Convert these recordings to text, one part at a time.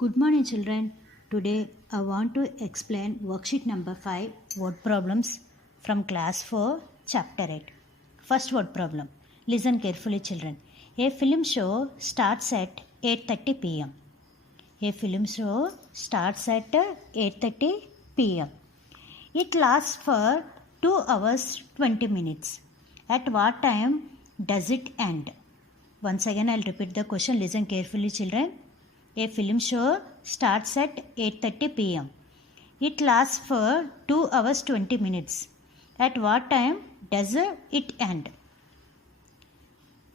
Good morning, children. Today I want to explain worksheet number 5 word problems from class 4, chapter 8. First word problem. Listen carefully, children. A film show starts at 8:30 pm. A film show starts at 8:30 pm. It lasts for 2 hours 20 minutes. At what time does it end? Once again, I'll repeat the question. Listen carefully, children. A film show starts at 8:30 pm. It lasts for 2 hours 20 minutes. At what time does it end?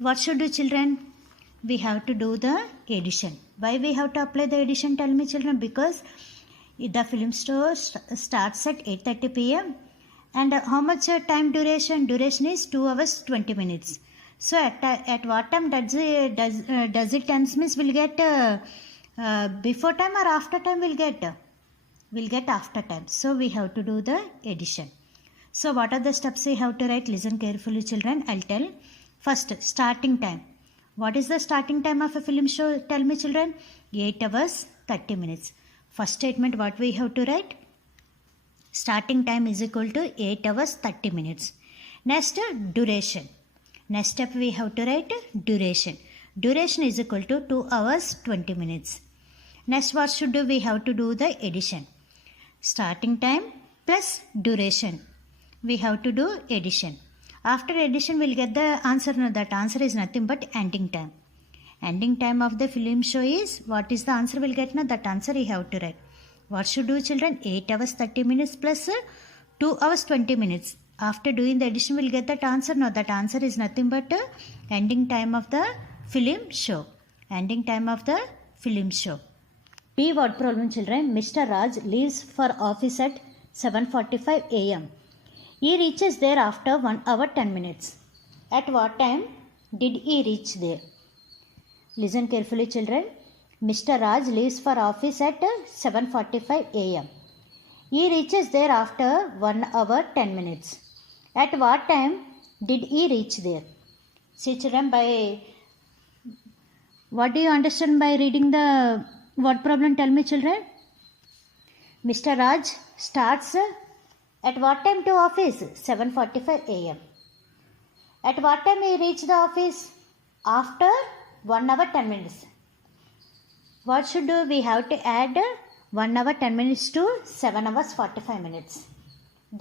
What should do, children? We have to do the addition. Why we have to apply the addition? Tell me, children. Because the film show starts at 8:30 pm. And how much time duration? Duration is 2 hours 20 minutes. So at what time does it ends? Means we'll get before time or after time we'll get after time. So we have to do the addition. So what are the steps we have to write? Listen carefully, children. I'll tell. First, starting time. What is the starting time of a film show? Tell me, children. 8 hours 30 minutes. First statement, what we have to write? Starting time is equal to 8 hours 30 minutes. Next, duration. Next step we have to write duration. Duration is equal to 2 hours 20 minutes. Next, what should do? We have to do the addition. Starting time plus duration. We have to do addition. After addition, we'll get the answer. No, that answer is nothing but ending time. Ending time of the film show is, what is the answer we'll get? No, that answer we have to write. What should do, children? 8 hours 30 minutes plus 2 hours 20 minutes. After doing the addition, we'll get that answer. No, that answer is nothing but ending time of the film show. Ending time of the film show. B word problem, children. Mr. Raj leaves for office at 7:45 am. He reaches there after 1 hour 10 minutes. At what time did he reach there? Listen carefully, children. Mr. Raj leaves for office at 7:45 am. He reaches there after 1 hour 10 minutes. At what time did he reach there? See, children, by what do you understand by reading the word problem? Tell me, children. Mr. Raj starts at what time to office? 7:45 am. At what time he reached the office? After 1 hour 10 minutes. What should do? We have to add 1 hour 10 minutes to 7 hours 45 minutes.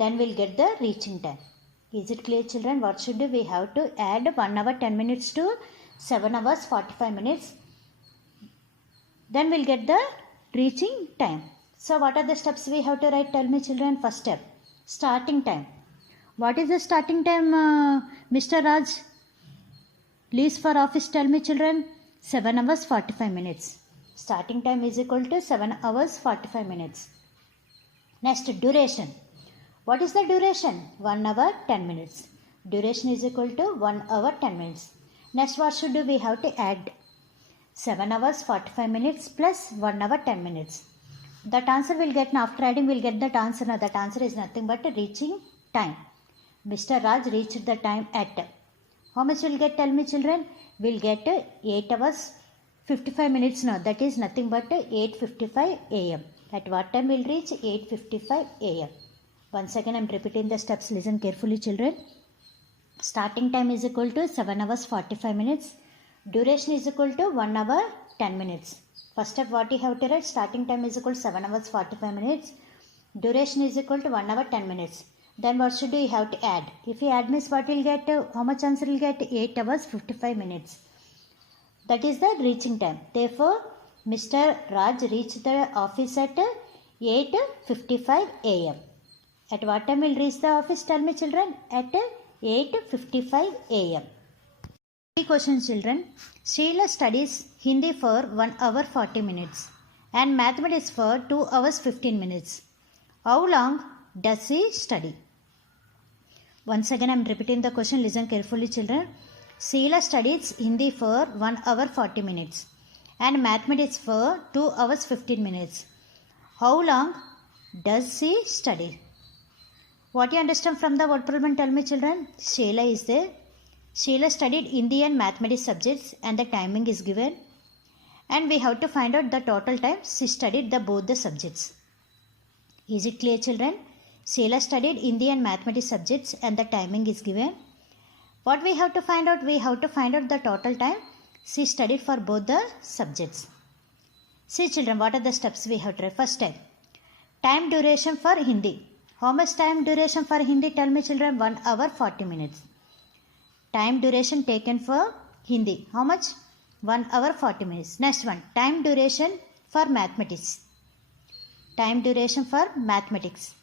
Then we'll get the reaching time. Is it clear, children? What should do? We have to add 1 hour 10 minutes to 7 hours 45 minutes. Then we'll get the reaching time. So what are the steps we have to write? Tell me, children. First step, starting time. What is the starting time Mr. Raj leaves for office? Tell me, children. 7 hours 45 minutes. Starting time is equal to 7 hours 45 minutes. Next, duration. What is the duration? 1 hour 10 minutes. Duration is equal to 1 hour 10 minutes. Next, what should do? We have to add 7 hours 45 minutes plus 1 hour 10 minutes. That answer we'll get. Now, after adding, we'll get that answer. Now, that answer is nothing but reaching time. Mr. Raj reached the time at. How much we'll get? Tell me, children. We'll get 8 hours 55 minutes now. That is nothing but 8:55 am. At what time we'll reach? 8:55 am. Once again, I'm repeating the steps. Listen carefully, children. Starting time is equal to 7 hours 45 minutes. Duration is equal to 1 hour 10 minutes. First step, what you have to write? Starting time is equal to 7 hours 45 minutes. Duration is equal to 1 hour 10 minutes. Then what should do? You have to add. If you add, means what will get? How much answer will get? 8 hours 55 minutes. That is the reaching time. Therefore, Mr. Raj reached the office at 8:55 am. At what time will reach the office? Tell me, children. At 8:55 am. Three questions, children. Sheila studies Hindi for 1 hour 40 minutes and mathematics for 2 hours 15 minutes. How long does she study? Once again, I am repeating the question. Listen carefully, children. Sheila studies Hindi for 1 hour 40 minutes and mathematics for 2 hours 15 minutes. How long does she study? What you understand from the word problem? Tell me, children. Sheila is there. Sheila studied Hindi and mathematics subjects and the timing is given. and we have to find out the total time she studied both the subjects. Is it clear, children? Sheila studied Hindi and mathematics subjects and the timing is given. What we have to find out? We have to find out the total time she studied for both the subjects. See, children, what are the steps we have to try? First step, time duration for Hindi. How much time duration for Hindi? Tell me, children. 1 hour 40 minutes. Time duration taken for Hindi. How much? 1 hour 40 minutes. Next one, time duration for mathematics. Time duration for mathematics.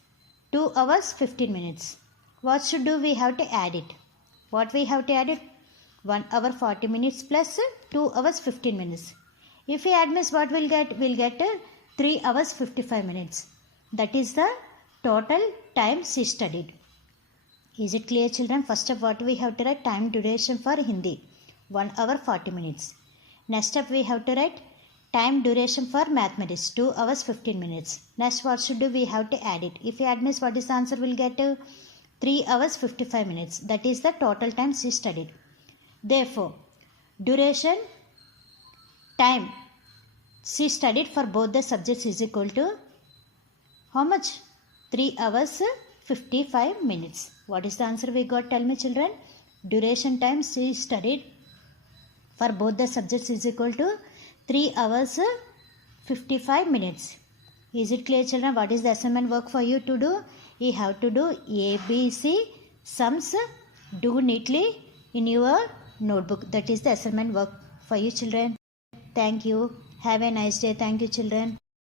2 hours 15 minutes. What should do? We have to add it. What we have to add it? 1 hour 40 minutes plus 2 hours 15 minutes. If we add means what we'll get? We'll get 3 hours 55 minutes. That is the total time she studied. Is it clear, children? First step, what we have to write? Time duration for Hindi. 1 hour 40 minutes. Next step, we have to write time duration for mathematics. 2 hours 15 minutes. Next, what should do? We have to add it. If we add means what is the answer? We'll get 3 hours 55 minutes. That is the total time she studied. Therefore, duration, time she studied for both the subjects is equal to how much? 3 hours 55 minutes. What is the answer we got? Tell me, children. Duration time she studied for both the subjects is equal to 3 hours 55 minutes. Is it clear, children? What is the assignment work for you to do? You have to do ABC sums. Do neatly in your notebook. That is the assignment work for you, children. Thank you. Have a nice day. Thank you, children.